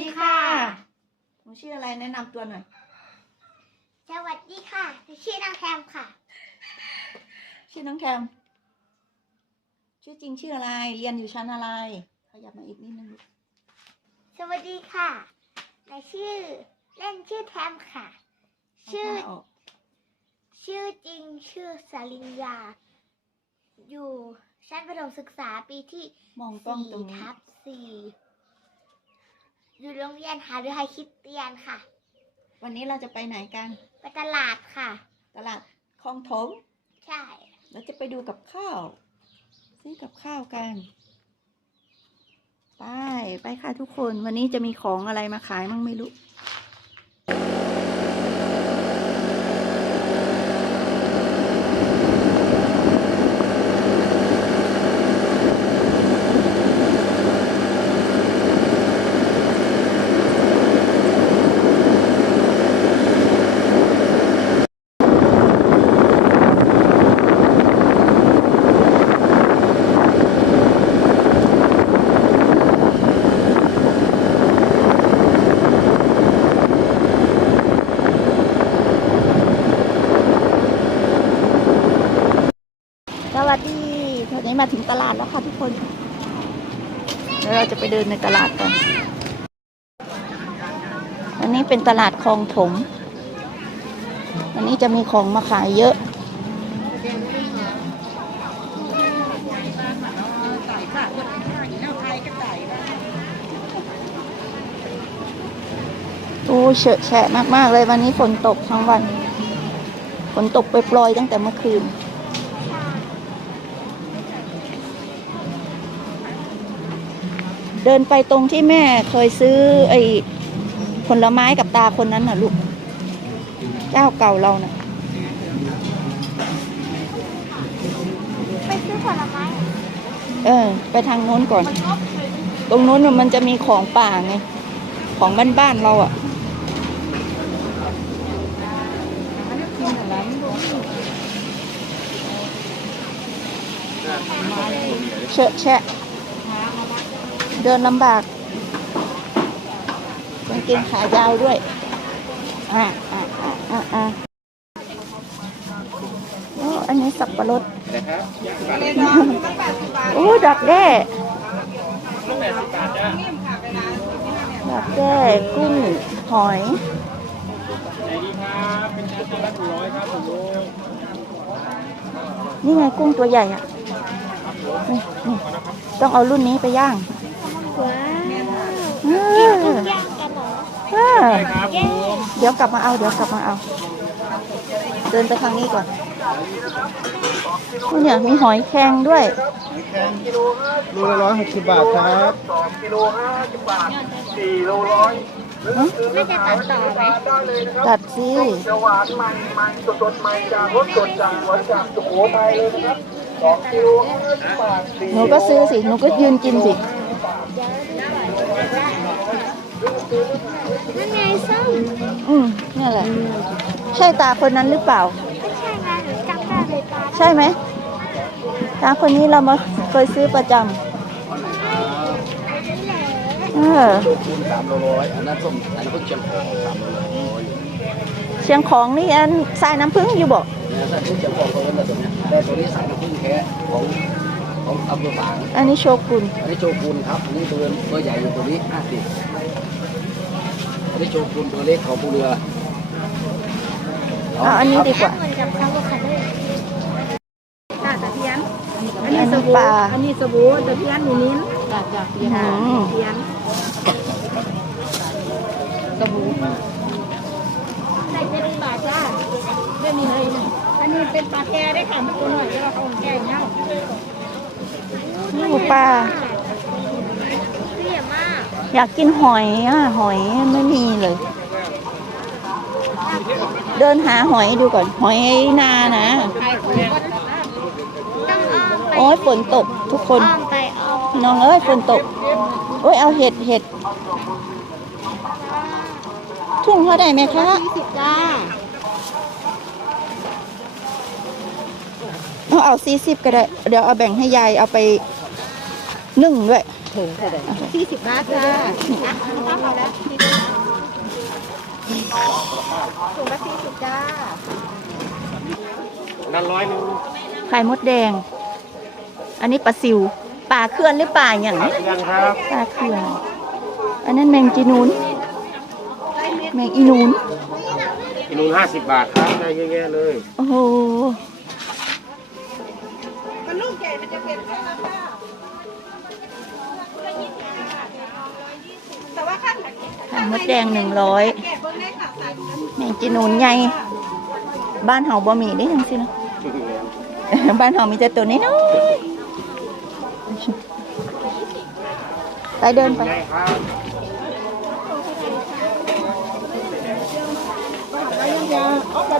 ดีค่ะหนูชื่ออะไรแนะนำตัวหน่อย สวัสดีค่ะหนูชื่อนางแทมค่ะ ชื่อน้องแคม ชื่อจริงชื่ออะไร เรียนอยู่ชั้นอะไร ขยับมาอีกนิดนึงลูกสวัสดีค่ะในชื่อเล่นชื่อแทมค่ะ ชื่อเอาผ้าออกชื่อจริงชื่อสลินยา อยู่ชั้นประถมศึกษาปีที่มองกล้องสี่ตรงนี้ทับสี่ อยู่โรงเรียนหาวิทยาลัยคริสเตียนค่ะ วันนี้เราจะไปไหนกัน ไปตลาดค่ะ ตลาดคลองถม ใช่ เราจะไปดูกับข้าว ซื้อกับข้าวกัน ไป ไปค่ะทุกคน วันนี้จะมีของอะไรมาขายมั่งไม่รู้ สวัสดีตอนนี้มาถึง ตลาดแล้วค่ะทุกคนเดี๋ยวเราจะไปเดินในตลาดกัน อันนี้เป็นตลาดคลองถม อันนี้จะมีของมาขายเยอะ โอ้เฉอะแฉะมาก ๆ เลยวันนี้ฝนตกทั้งวัน ฝนตกไปปลอยๆตั้งแต่เมื่อคืน เดินไปตรงที่แม่เคยซื้อไอ้ผลไม้กับตาคนนั้นน่ะลูก เจ้าเก่าเราน่ะ ไปซื้อผลไม้เออ ไปทางโน้นก่อน ตรงโน้นน่ะมันจะมีของป่าไง ของบ้านๆเราอะ เชอะแชะ เดินลำบากกางเกงขายาวด้วย อ่าอ่าอ่าอ่าอ่าโอ้อันนี้สับปะรดโอ้ดักแด้ดักแด้กุ้งหอยนี่ไงกุ้งตัวใหญ่อะ นี่นี่ต้องเอารุ่นนี้ไปย่าง ว้าวเอกินอทุกอย่างกันเหรอเออเย้เดี๋ยวกลับมาเอา เดี๋ยวกลับมาเอา เดินไปทางนี้ก่อนเนี่ยมีหอยแครงด้วยโลละร้อยหกสิบบาทครับน่าจะตัดต่อไหมตัดสิจะหวานมันมันสดสดใหม่จากรสสดจากหัวจากสุโขทัยเลยนะครับสองกิโลห้าสิบบาทสี่หนูก็ซื้อสิหนูก็ยืนกินสิ นั่นไงส้มอืมเนี่ยแหละ ใช่ตาคนนั้นหรือเปล่า ไม่ใช่ไงหนูจำได้เลยตาใช่ไหมตาคนนี้เรามาเคยซื้อประจำเออโลคูณสามโลร้อยอันนั้นส้มอันนั้นเพิ่งเชียงของสามโลร้อยเชียงของนี่อันทรายน้ำผึ้งอยู่บอกเนี่ยถ้าเพิ่งเชียงของเขาเล่นตัวเนี้ยแต่ตัวนี้สายน้ำผึ้งแท้ของ ของอำเภอฝางอันนี้โชกุนอันนี้โชกุนครับอันนี้ตัวตัวใหญ่อยู่ตัวนี้ห้าสิบอันนี้โชกุนตัวเล็กของผู้เรือเอาอันนี้ดีกว่า เหมือนกับคาโวคาโดตาตะเพียน อัอันนนี้นี้สปบู่ลา อันนี้สบู่ตะเพียนมีนิ้นจากจากเพียนอืมเพียนสบู่ใส่เป็นบาทจ้าไม่มีเลยนะอันนี้เป็นปลาแท้ได้ค่ะมันตัวหน่อยที่เราเอาแกงเนา นี่ปลาเสียมากอยากกินหอยอะหอยไม่มีเลย เดินหาหอยดูก่อน หอยนานะ โอ้ยฝนตกทุกคนน้องเอ้ยฝนตก โอ้ยเอาเห็ดเห็ดทุ่งเท่าได้ไหมคะเอาเอาสี่สิบก็ได้ เดี๋ยวเอาแบ่งให้ยายเอาไป นึ่งด้วยไถุงเท่าไหร่สี่สิบบาทจ้าอะข้าวเอาแล้วถุงละสี่สิบจ้านั่นร้อยหนึงไข่มดแดง อันนี้ปลาซิวปลาเคลื่อนหรือปลาอย่างนี้ยังครับปลาเคลื่อน อันนั้นแมงจีนูนแมงอีนูนกิโลห้าสิบบาทครับได้เยอะแยะเลย โอ้โหมันลูกใหญ่มันจะเผ็ดแค่นั้นค่ะ มดแดงหนึ่งร้อยแกะเบิ้งได้ค่ะใส่แมงจีนูนใหญ่บ้านเฮาบ่มีได้ยังสินะบ้านเฮามีแต่ตัวนี้น้อยๆไปเดินไปได้ครับ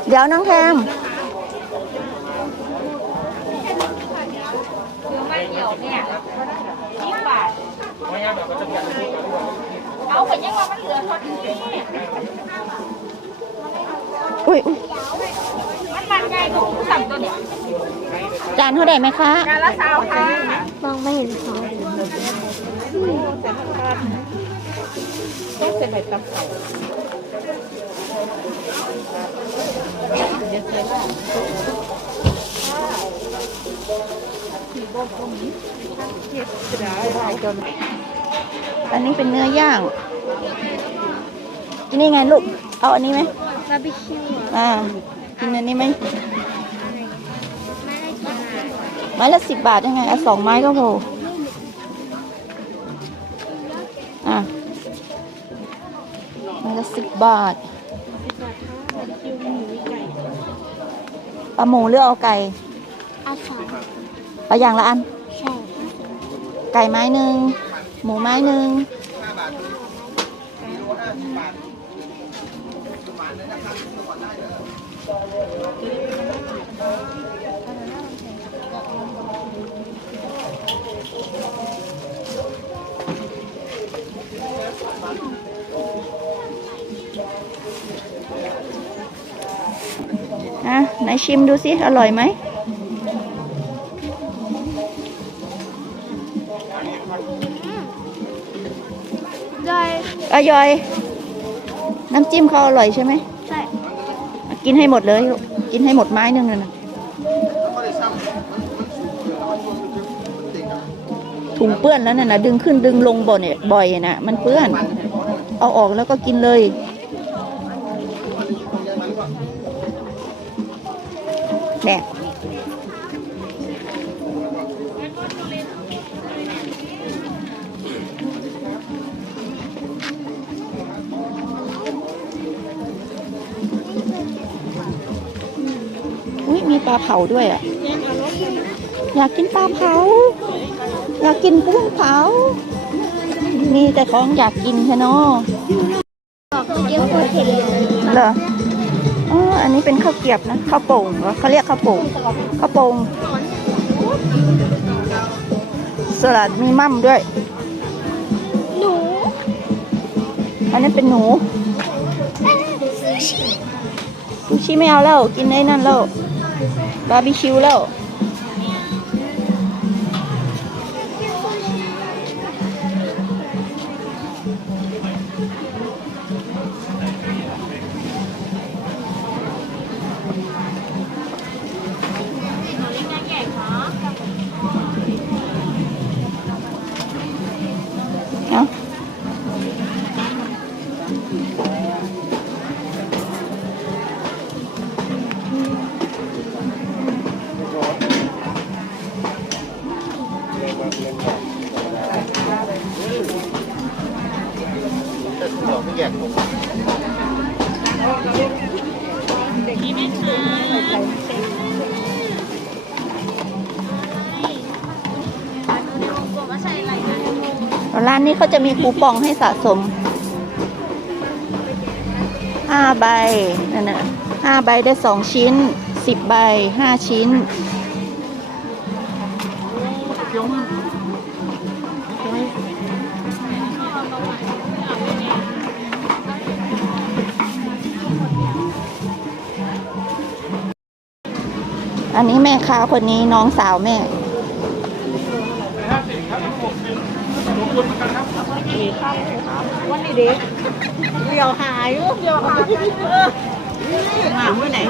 เดี๋ยวน้องแทม เอาไปยังว่ามันเหลือเท่านี้อุ้ยอุ๊ยมันมันใหญ่กว่าหมูสับตัวเนี้ยจานเท่าไหร่ไหมคะจานละสาวค่ะมองไม่เห็นเขาต้องเป็นใบตำเขาอัน นี้เป็นเนื้อย่างกินนี่ไงลูก เอาอันนี้ไหมบาร์บีคิวอ่า กินอันนี้ไหมไม่ได้กินไม้ละสิบบาทยังไงเอาสองไม้ก็พออะไม้ละสิบบาทเอาหมูหรือเอาไก่อาสองเอาอย่างละอัน ใช่ ไก่ไม้หนึ่ง หมูไม้หนึ่งอะไหนชิมดูสิ อร่อยไหม อายอย น้ำจิ้มเขาอร่อยใช่ไหมใช่ กินให้หมดเลยลูกกินให้หมดไม้หนึ่งเลยนะถุงเปื้อนแล้วน่ะนะดึงขึ้นดึงลงบ่อยเนี่ยบ่อยนะมันเปื้อน เอาออกแล้วก็กินเลยเนี่ มีปลาเผาด้วยอะ อยากกินปลาเผา อยากกินกุ้งเผา มีแต่ของอยากกินแค่นอบอกเยอะโคตรเห็นเลยเหรออ๋ออันนี้เป็นข้าวเกรียบนะข้าวโป่งเหรอเขาเรียกข้าวโป่งข้าวโป่งสลัดมีมั่มด้วย หนู อันนี้เป็นหนูซูชิซูชิไม่เอาแล้ว กินไอ้นั่นแล้ว บาร์บีคิวแล้ว ร้านนี้เขาจะมีคูปองให้สะสมห้าใบนั่นน่ะห้าใบได้สองชิ้นสิบใบห้าชิ้น อันนี้แม่ค้าคนนี้น้องสาวแม่เวันนี้เด็กเดียวหายเดียวหายมาเมื่อไหร่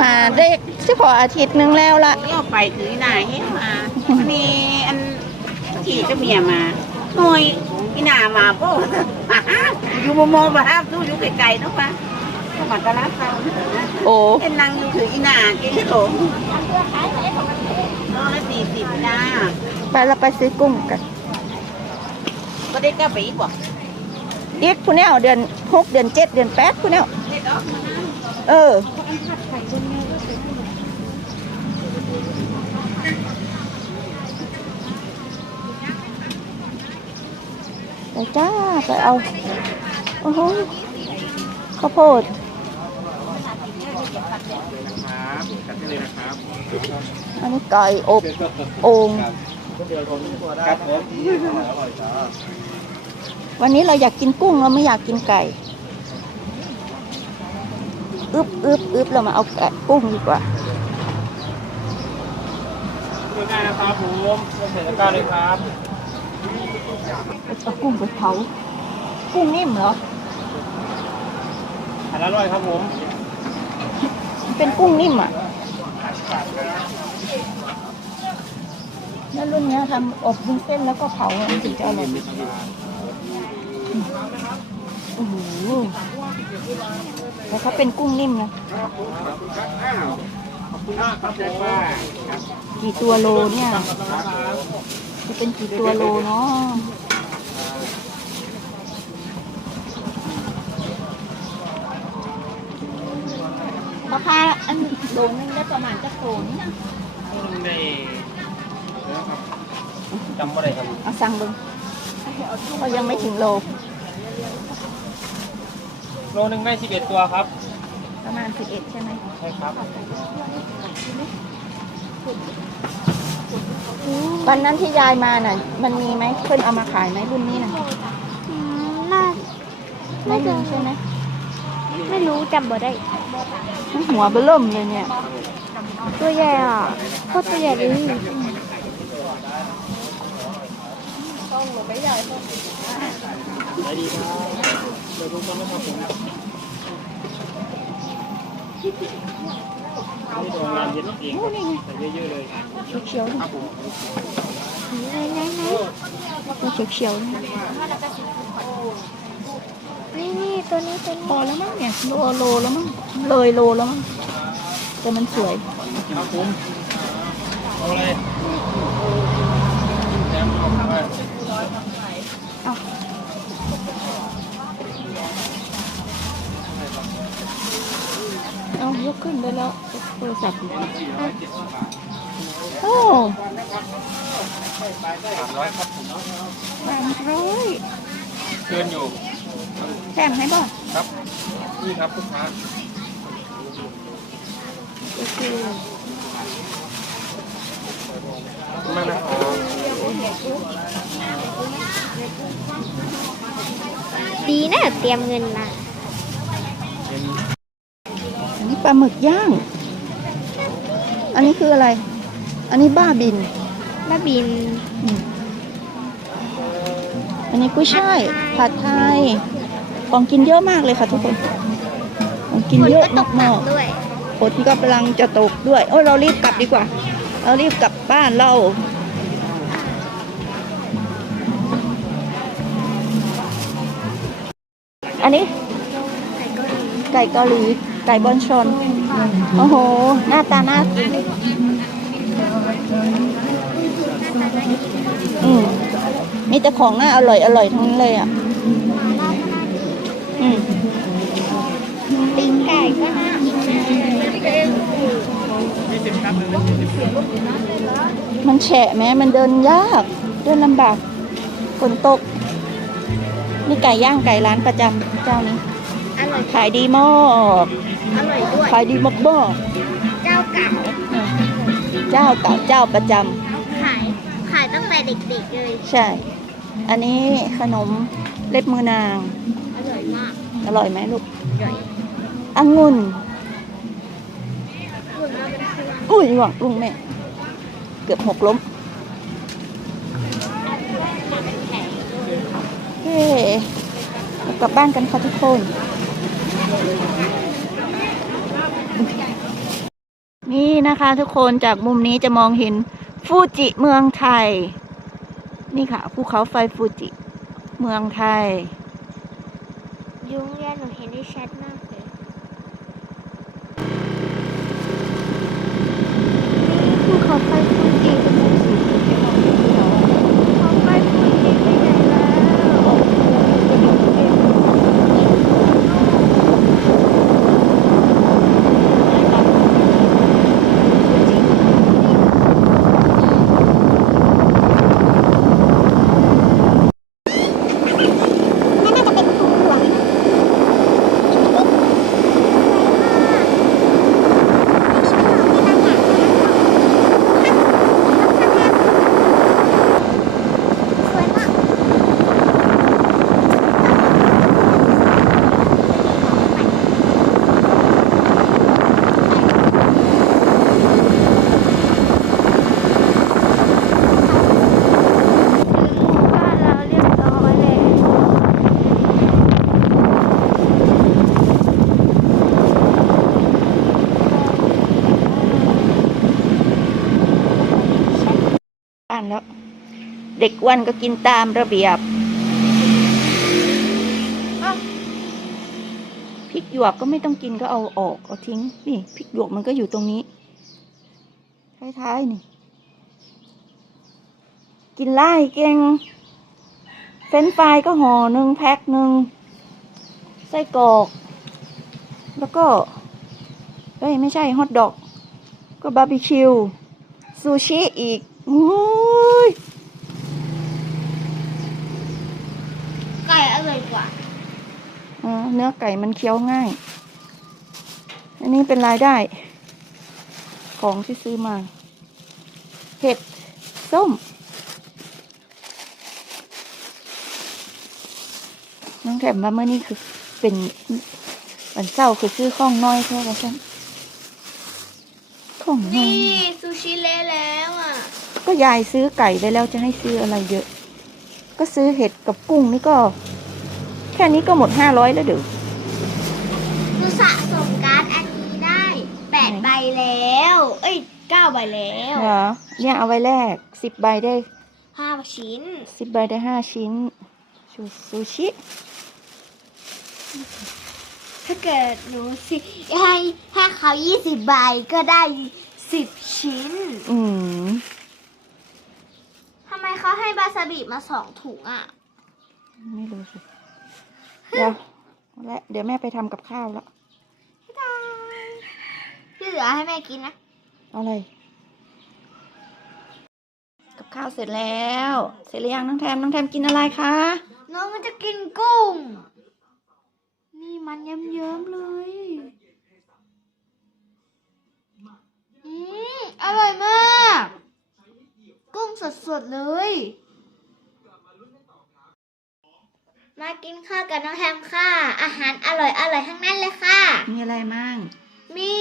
มาได้เฉพาะอาทิตย์หนึงแล้วล่ะเลี้ยวไปถือหนายให้มามีอันที่เจ้าเมียมาหน่อยอีหนามาโป้อยู่มอมาครับดูอยู่ไกลๆเนาะปะ เข้ามาตลาดเราโอ้เอ็นนางอยู่ถืออีหนาเก่งโถมโลละสี่สิบจ้าไปเราไปซื้อกุ้งกันก็ได้กลับไปอีกบ่อีกผู้แนวเดือนหกเดือนเจ็ดเดือนแปดผู้แนวได้ดอกมานะเออไปจ้าไปเอา โอ้โหข้าวโพด ครับจัดได้เลยนะครับอันนี้ไก่อบโอ่งครับผมวันนี้เราอยากกินกุ้งเราไม่อยากกินไก่อึบอึบอึบเรามาเอาไก่กุ้งดีกว่าดูได้นะครับผมเสร็จแล้วก็เลยครับเอากุ้งไปเผากุ้งนิ่มเหรออันละร้อยครับผมมัน เป็นกุ้งนิ่มอะแล้วรุ่นเนี้ยทำอบวุ้นเส้นแล้วก็เผาอะมันถึงจะอร่อยโอ้โหแล้วเขาเป็นกุ้งนิ่มนะกี่ตัวโลเนี่ย จะเป็นกี่ตัวโลเนาะ ราคาอันโลนึงได้ประมาณจะโลนี่นะได้จำว่าอะไรครับเอาสั่งเบึงเรายังไม่ถึงโล โลนึงได้สิบเอ็ดตัวครับ ประมาณสิบเอ็ดใช่ไหมใช่ครับวันนั้นที่ยายมาน่ะ มันมีไหมเพื่อนเอามาขายไหมรุ่นนี้น่ะอืมน่าไม่มีใช่ไหมไม่รู้จำบ่ได้มัน หัวเบอเริ่มเลยเนี่ย ตัวใหญ่อะโคตรตัวใหญ่เลยได้ดีครับเดี๋ยวทุกคนนะครับผมนี่โรงงานเย็นเองโอ้นี่ไงเยอะๆเลยเขียวๆครับผมไหนไหนไหนตัวเขียวๆ นี่นี่นี่ตัวนี้ตัวนี้พอแล้วมั้งเนี่ยโลโลแล้วมั้งเลยโลแล้วมั้งแต่มันสวยครับผมเอาอะไรแถมเอาไปเอายกขึ้นได้แล้วโทรศัพท์อยู่โอ้สามร้อยครับผมสามร้อยเกินอยู่ แถมให้บ่ครับ นี่ครับลูกค้าโอเคขอบคุณมากนะครับดีนะเตรียมเงินมาเป็นอันนี้ปลาหมึกย่าง อันนี้คืออะไร อันนี้บ้าบิน บ้าบินอืมอันนี้กุ้ยช่ายผัดไทย ของกินเยอะมากเลยค่ะทุกคน ของกินเยอะก็ตกมากด้วยฝนก็กำลังจะตกด้วย โอ้เรารีบกลับดีกว่า เรารีบกลับบ้านเราอันนี้ ไก่เกาหลีไก่บอนชอน โอ้โห หน้าตาน่ากินอืมมีแต่ของน่าอร่อยอร่อยทั้งเลยอะ อืม ปิ้งไก่ก็น่ากินนะ มันแฉะแม้มันเดินยาก เดินลำบากฝนตก นี่ไก่ย่างไก่ร้านประจำเจ้านี้ อร่อย ขายดีมากอร่อยด้วย ขายดีมากบ้ากเจ้าเก่า เจ้าเก่าเจ้าประจขาย ขายตั้งแต่เด็กๆเลยำใช่ อันนี้ขนมเล็บมือนาง อร่อยมาก อร่อยไหมลูก อร่อย องุ่น คุณเอาเป็นเครื่ อุ้ยหวังลุงแม่ เกือบหกล้มเรากลับบ้านกันค่ะทุกคนนี่นะคะทุกคนจากมุมนี้จะมองเห็นฟูจิเมืองไทย นี่ค่ะภูเขาไฟฟูจิ เมืองไทย ยุงเรียนหนูเห็นได้ชัดมากเลยนี่ภูเขาไฟฟูจิภูเขาไฟฟูจิไปไหนแล้ว นั่นน่าจะเป็นภูหลวงสวยมาก ถึงบ้านเราเรียบร้อยแล้ว บ้านแล้ว เด็กอ้วันก็กินตามระเบียบอ้าวพริกหยวกก็ไม่ต้องกินก็เอาออกเอาทิ้งนี่พริกหยวกมันก็อยู่ตรงนี้ท้ายๆนี่กินไล่เก่งเฟรนช์ฟรายก็ห่อหนึ่งแพ็คหนึ่งไส้กรอก แล้วก็เอ้ย ไม่ใช่ฮอทดอก ก็บาร์บีคิวซูชิอีกอุ้ย ไก่อร่อยกว่าอ่าเนื้อไก่มันเคี้ยวง่าย อันนี้เป็นรายได้ ของที่ซื้อมา เห็ด ส้ม น้องแถมว่าเมื่อนี้คือเป็นวันเสาร์คือซื้อข้องน้อยใช่ไหมฉันข้องน้อยนี่ซูชิเละแล้วอะ ก็ยายซื้อไก่ไปแล้วจะให้ซื้ออะไรเยอะ ก็ซื้อเห็ดกับกุ้งนี่ก็แค่นี้ก็หมดห้าร้อยแล้วเดี๋ยวหนูสะสมการ์ดอันนี้ได้แปดใบแล้ว เอ้ยเก้าใบแล้วเหรอเนี่ยเอาไว้แลกสิบใบได้ห้าชิ้นสิบใบได้ห้าชิ้นชูซูชิ ถ้าเกิดหนูสิให้ถ้าเขายี่สิบใบก็ได้สิบชิ้นอืมทำไมเขาให้บาซาบิมาสองถุงอะ ไม่รู้สิ เดี๋ยวเอาละเดี๋ยวแม่ไปทำกับข้าวแล้วที่เหลือให้แม่กินนะเอาอะไรกับข้าวเสร็จแล้ว เสร็จหรือยังน้องแทมน้องแทมกินอะไรคะ น้องมันจะกินกุ้ง นี่มันเยิ้มๆเลย อืมอร่อยมาก กุ้งสดๆเลย มากินข้าวกับน้องแฮมค่ะ อาหารอร่อยอร่อยๆทั้งนั้นเลยค่ะ มีอะไรมั่ง มี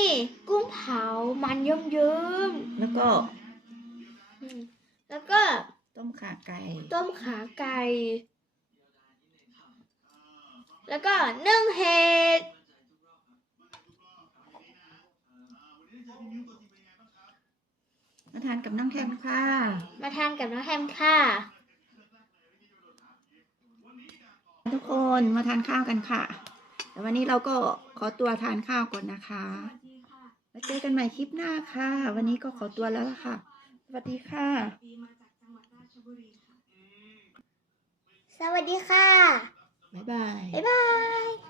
กุ้งเผามันเยิ้มแล้วก็ๆอืมแล้วก็ต้มข่าไก่ ต้มขาไก่ แล้วก็นึ่งเห็ด มาทานกับน้องแทมค่ะ มาทานกับน้องแฮมค่ะ ทุกคนมาทานข้าวกันค่ะแต่วันนี้เราก็ขอตัวทานข้าวก่อนนะคะแล้วเจอกันใหม่คลิปหน้าค่ะ วันนี้ก็ขอตัวแล้วล่ะค่ะ สวัสดีค่ะ สวัสดีค่ะ บ๊ายบาย บ๊ายบาย